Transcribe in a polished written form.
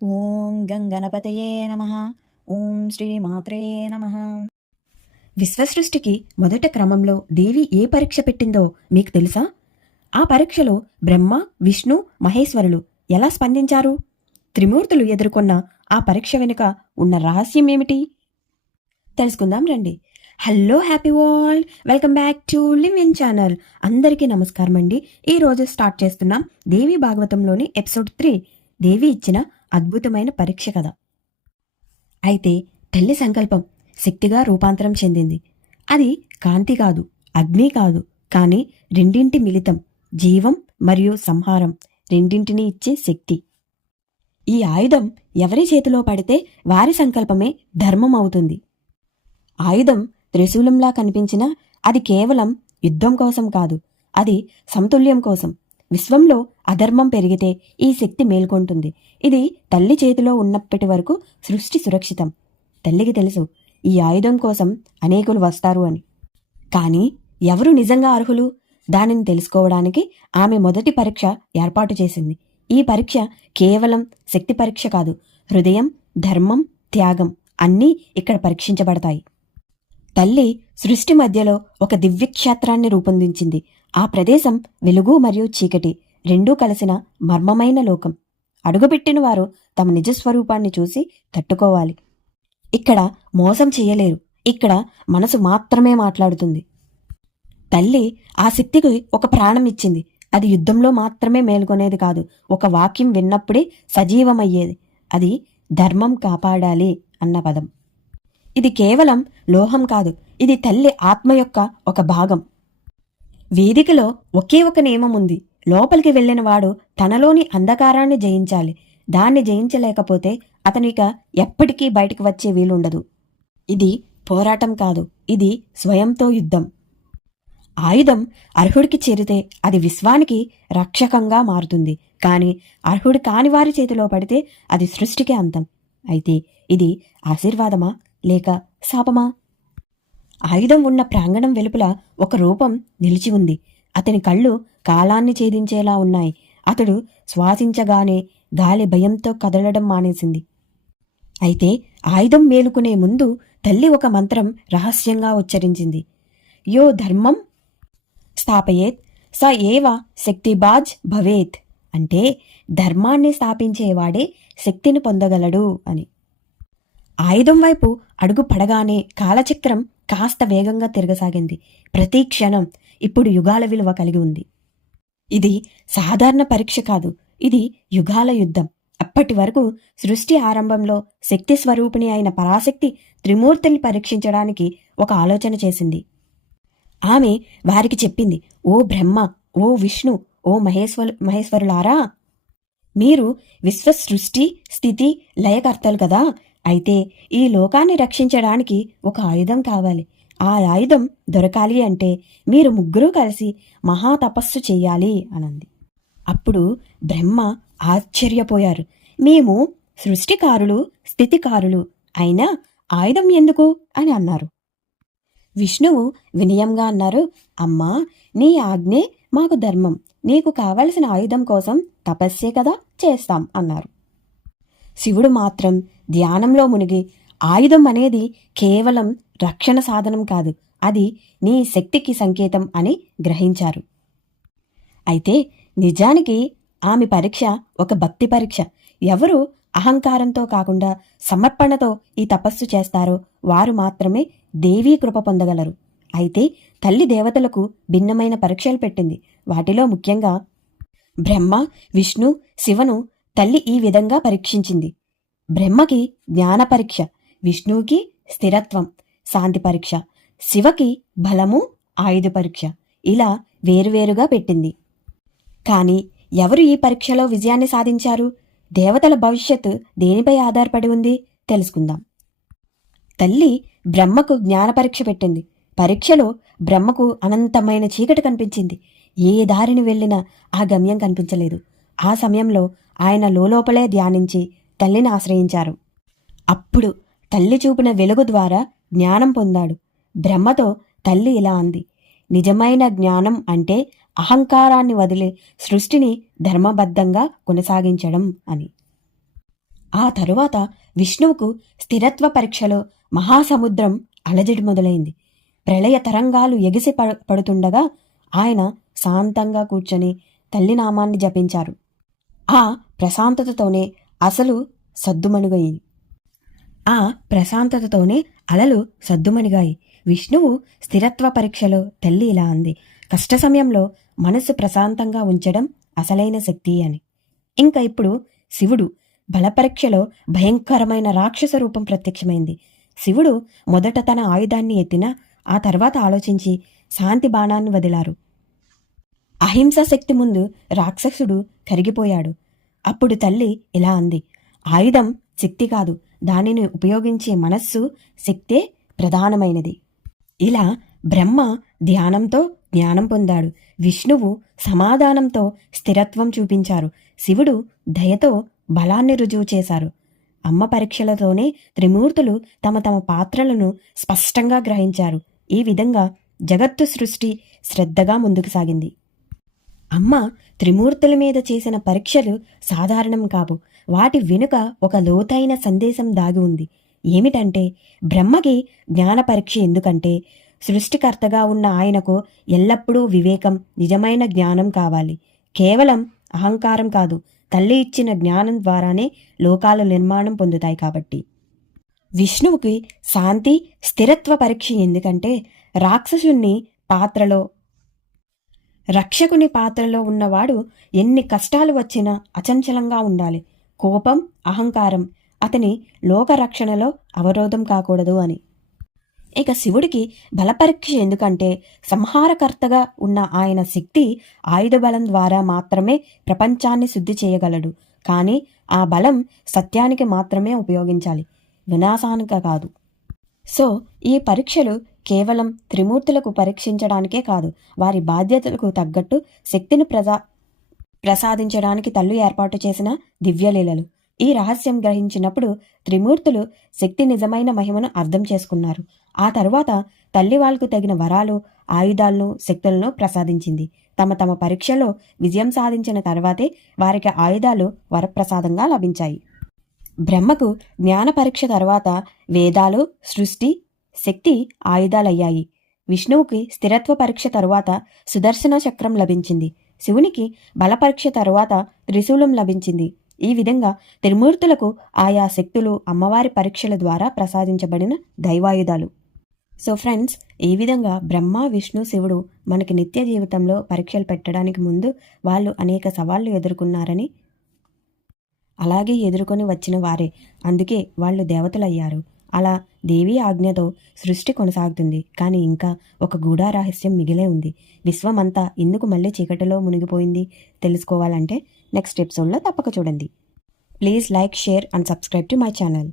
ఓం గంగణపతయే నమః. ఓం శ్రీమాత్రే నమః. విశ్వసృష్టికి మొదటి క్రమంలో దేవి ఏ పరీక్ష పెట్టిందో మీకు తెలుసా? ఆ పరీక్షలో బ్రహ్మ, విష్ణు, మహేశ్వరులు ఎలా స్పందించారు? త్రిమూర్తులు ఎదుర్కొన్న ఆ పరీక్ష వెనుక ఉన్న రహస్యం ఏమిటి? తెలుసుకుందాం రండి. Hello happy world, welcome back to live in channel. అందరికీ నమస్కారం అండి. ఈ రోజు స్టార్ట్ చేస్తున్నాం దేవి భాగవతంలోని ఎపిసోడ్ 3, దేవి ఇచ్చిన అద్భుతమైన పరీక్ష కథ. అయితే తల్లి సంకల్పం శక్తిగా రూపాంతరం చెందింది. అది కాంతి కాదు, అగ్ని కాదు, కానీ రెండింటి మిళితం, జీవం మరియు సంహారం రెండింటినీ ఇచ్చే శక్తి. ఈ ఆయుధం ఎవరి చేతిలో పడితే వారి సంకల్పమే ధర్మం అవుతుంది. ఆయుధం త్రిశూలంలా కనిపించినా అది కేవలం యుద్ధం కోసం కాదు, అది సమతుల్యం కోసం. విశ్వంలో అధర్మం పెరిగితే ఈ శక్తి మేల్కొంటుంది. ఇది తల్లి చేతిలో ఉన్నప్పటి వరకు సృష్టి సురక్షితం. తల్లికి తెలుసు ఈ ఆయుధం కోసం అనేకులు వస్తారు అని. కానీ ఎవరు నిజంగా అర్హులు? దానిని తెలుసుకోవడానికి ఆమె మొదటి పరీక్ష ఏర్పాటు చేసింది. ఈ పరీక్ష కేవలం శక్తి పరీక్ష కాదు, హృదయం, ధర్మం, త్యాగం అన్నీ ఇక్కడ పరీక్షించబడతాయి. తల్లి సృష్టి మధ్యలో ఒక దివ్యక్షేత్రాన్ని రూపొందించింది. ఆ ప్రదేశం వెలుగు మరియు చీకటి రెండూ కలిసిన మర్మమైన లోకం. అడుగుపెట్టిన వారు తమ నిజస్వరూపాన్ని చూసి తట్టుకోవాలి. ఇక్కడ మోసం చేయలేరు, ఇక్కడ మనసు మాత్రమే మాట్లాడుతుంది. తల్లి ఆ శక్తికి ఒక ప్రాణం ఇచ్చింది. అది యుద్ధంలో మాత్రమే మేల్కొనేది కాదు, ఒక వాక్యం విన్నప్పుడే సజీవమయ్యేది. అది ధర్మం కాపాడాలి అన్న పదం. ఇది కేవలం లోహం కాదు, ఇది తల్లి ఆత్మ యొక్క ఒక భాగం. వేదికలో ఒకే ఒక నియమం ఉంది. లోపలికి వెళ్ళిన వాడు తనలోని అంధకారాన్ని జయించాలి. దాన్ని జయించలేకపోతే అతనిక ఎప్పటికీ బయటకు వచ్చే వీలుండదు. ఇది పోరాటం కాదు, ఇది స్వయంతో యుద్ధం. ఆయుధం అర్హుడికి చేరితే అది విశ్వానికి రక్షకంగా మారుతుంది. కానీ అర్హుడు కాని వారి చేతిలో పడితే అది సృష్టికి అంతం. అయితే ఇది ఆశీర్వాదమా లేక శాపమా? ఆయుధం ఉన్న ప్రాంగణం వెలుపల ఒక రూపం నిలిచి ఉంది. అతని కళ్ళు కాలాన్ని ఛేదించేలా ఉన్నాయి. అతడు శ్వాసించగానే గాలి భయంతో కదలడం మానేసింది. అయితే ఆయుధం మేలుకునే ముందు తల్లి ఒక మంత్రం రహస్యంగా ఉచ్చరించింది. యో ధర్మం స్థాపయేత్ స ఏవ శక్తిబాజ్ భవేత్. అంటే ధర్మాన్ని స్థాపించేవాడే శక్తిని పొందగలడు అని. ఆయుధం వైపు అడుగు పడగానే కాలచక్రం కాస్త వేగంగా తిరగసాగింది. ప్రతి క్షణం ఇప్పుడు యుగాల విలువ కలిగి ఉంది. ఇది సాధారణ పరీక్ష కాదు, ఇది యుగాల యుద్ధం. అప్పటి వరకు సృష్టి ఆరంభంలో శక్తి స్వరూపిణి అయిన పరాశక్తి త్రిమూర్తుల్ని పరీక్షించడానికి ఒక ఆలోచన చేసింది. ఆమె వారికి చెప్పింది, ఓ బ్రహ్మ, ఓ విష్ణు, ఓ మహేశ్వరులారా, మీరు విశ్వ సృష్టి స్థితి లయకర్తలు కదా. అయితే ఈ లోకాన్ని రక్షించడానికి ఒక ఆయుధం కావాలి. ఆ ఆయుధం దొరకాలి అంటే మీరు ముగ్గురూ కలిసి మహాతపస్సు చెయ్యాలి అనంది. అప్పుడు బ్రహ్మ ఆశ్చర్యపోయారు. మేము సృష్టికారులు, స్థితికారులు, అయినా ఆయుధం ఎందుకు అని అన్నారు. విష్ణువు వినయంగా అన్నారు, అమ్మా, నీ ఆజ్ఞే మాకు ధర్మం. నీకు కావలసిన ఆయుధం కోసం తపస్సే కదా చేస్తాం అన్నారు. శివుడు మాత్రం ధ్యానంలో మునిగి, ఆయుధం అనేది కేవలం రక్షణ సాధనం కాదు, అది నీ శక్తికి సంకేతం అని గ్రహించారు. అయితే నిజానికి ఆమె పరీక్ష ఒక భక్తి పరీక్ష. ఎవరు అహంకారంతో కాకుండా సమర్పణతో ఈ తపస్సు చేస్తారో వారు మాత్రమే దేవీ కృప పొందగలరు. అయితే తల్లి దేవతలకు భిన్నమైన పరీక్షలు పెట్టింది. వాటిలో ముఖ్యంగా బ్రహ్మ, విష్ణు, శివను తల్లి ఈ విధంగా పరీక్షించింది. బ్రహ్మకి జ్ఞాన పరీక్ష, విష్ణువుకి స్థిరత్వం, శాంతి పరీక్ష, శివకి బలము, ఆయుధ పరీక్ష. ఇలా వేరువేరుగా పెట్టింది. కానీ ఎవరు ఈ పరీక్షలో విజయాన్ని సాధించారు? దేవతల భవిష్యత్తు దేనిపై ఆధారపడి ఉంది? తెలుసుకుందాం. తల్లి బ్రహ్మకు జ్ఞాన పరీక్ష పెట్టింది. పరీక్షలో బ్రహ్మకు అనంతమైన చీకటి కనిపించింది. ఏ దారిని వెళ్ళినా ఆ గమ్యం కనిపించలేదు. ఆ సమయంలో ఆయన లోపలే ధ్యానించి తల్లిని ఆశ్రయించారు. అప్పుడు తల్లి చూపిన వెలుగు ద్వారా జ్ఞానం పొందాడు. బ్రహ్మతో తల్లి ఇలా అంది, నిజమైన జ్ఞానం అంటే అహంకారాన్ని వదిలి సృష్టిని ధర్మబద్ధంగా కొనసాగించడం అని. ఆ తరువాత విష్ణువుకు స్థిరత్వ పరీక్షలో మహాసముద్రం అలజడి మొదలైంది. ప్రళయ తరంగాలు ఎగిసి పడుతుండగా ఆయన శాంతంగా కూర్చొని తల్లి నామాన్ని జపించారు. ఆ ప్రశాంతతతోనే అసలు సద్దుమణుగయింది. ఆ ప్రశాంతతతోనే అలలు సద్దుమణిగాయి. విష్ణువు స్థిరత్వ పరీక్షలో తల్లి ఇలా అంది, కష్ట సమయంలో మనస్సు ప్రశాంతంగా ఉంచడం అసలైన శక్తి అని. ఇంకా ఇప్పుడు శివుడు బలపరీక్షలో భయంకరమైన రాక్షస రూపం ప్రత్యక్షమైంది. శివుడు మొదట తన ఆయుధాన్ని ఎత్తినా ఆ తర్వాత ఆలోచించి శాంతి బాణాన్ని వదిలారు. అహింస శక్తి ముందు రాక్షసుడు కరిగిపోయాడు. అప్పుడు తల్లి ఇలా అంది, ఆయుధం శక్తి కాదు, దానిని ఉపయోగించే మనస్సు శక్తే ప్రధానమైనది. ఇలా బ్రహ్మ ధ్యానంతో జ్ఞానం పొందాడు. విష్ణువు సమాధానంతో స్థిరత్వం చూపించారు. శివుడు దయతో బలాన్ని రుజువు చేశారు. అమ్మ పరీక్షలతోనే త్రిమూర్తులు తమ తమ పాత్రలను స్పష్టంగా గ్రహించారు. ఈ విధంగా జగత్తు సృష్టి శ్రద్ధగా ముందుకు సాగింది. అమ్మ త్రిమూర్తుల మీద చేసిన పరీక్షలు సాధారణం కావు. వాటి వెనుక ఒక లోతైన సందేశం దాగి ఉంది. ఏమిటంటే, బ్రహ్మకి జ్ఞాన పరీక్ష ఎందుకంటే సృష్టికర్తగా ఉన్న ఆయనకు ఎల్లప్పుడూ వివేకం, నిజమైన జ్ఞానం కావాలి. కేవలం అహంకారం కాదు. తల్లి ఇచ్చిన జ్ఞానం ద్వారానే లోకాల నిర్మాణం పొందుతాయి కాబట్టి. విష్ణువుకి శాంతి, స్థిరత్వ పరీక్ష ఎందుకంటే రాక్షసుని పాత్రలో రక్షకుని పాత్రలో ఉన్నవాడు ఎన్ని కష్టాలు వచ్చినా అచంచలంగా ఉండాలి. కోపం, అహంకారం అతని లోకరక్షణలో అవరోధం కాకూడదు అని. ఇక శివుడికి బలపరీక్ష ఎందుకంటే సంహారకర్తగా ఉన్న ఆయన శక్తి ఆయుధ బలం ద్వారా మాత్రమే ప్రపంచాన్ని శుద్ధి చేయగలడు. కానీ ఆ బలం సత్యానికి మాత్రమే ఉపయోగించాలి, వినాశానిక కాదు. సో ఈ పరీక్షలు కేవలం త్రిమూర్తులకు పరీక్షించడానికే కాదు, వారి బాధ్యతలకు తగ్గట్టు శక్తిని ప్రసాదించడానికి తల్లి ఏర్పాటు చేసిన దివ్యలీలలు. ఈ రహస్యం గ్రహించినప్పుడు త్రిమూర్తులు శక్తి నిజమైన మహిమను అర్థం చేసుకున్నారు. ఆ తరువాత తల్లి వాళ్లకు తగిన వరాలు, ఆయుధాలను, శక్తులను ప్రసాదించింది. తమ తమ పరీక్షలో విజయం సాధించిన తర్వాతే వారికి ఆయుధాలు వరప్రసాదంగా లభించాయి. బ్రహ్మకు జ్ఞాన పరీక్ష తర్వాత వేదాలు, సృష్టి, శక్తి ఆయుధాలయ్యాయి. విష్ణువుకి స్థిరత్వ పరీక్ష తరువాత సుదర్శన చక్రం లభించింది. శివునికి బలపరీక్ష తరువాత త్రిశూలం లభించింది. ఈ విధంగా త్రిమూర్తులకు ఆయా శక్తులు అమ్మవారి పరీక్షల ద్వారా ప్రసాదించబడిన దైవాయుధాలు. సో ఫ్రెండ్స్, ఈ విధంగా బ్రహ్మ, విష్ణు, శివుడు మనకి నిత్య జీవితంలో పరీక్షలు పెట్టడానికి ముందు వాళ్ళు అనేక సవాళ్లు ఎదుర్కొన్నారని, అలాగే ఎదుర్కొని వచ్చిన వారే, అందుకే వాళ్ళు దేవతలయ్యారు. అలా దేవి ఆజ్ఞతో సృష్టి కొనసాగుతుంది. కానీ ఇంకా ఒక గూఢ రహస్యం మిగిలే ఉంది. విశ్వమంతా ఎందుకు మళ్ళీ చీకటిలో మునిగిపోయింది తెలుసుకోవాలంటే నెక్స్ట్ ఎపిసోడ్లో తప్పక చూడండి. Please like, share and subscribe to my channel.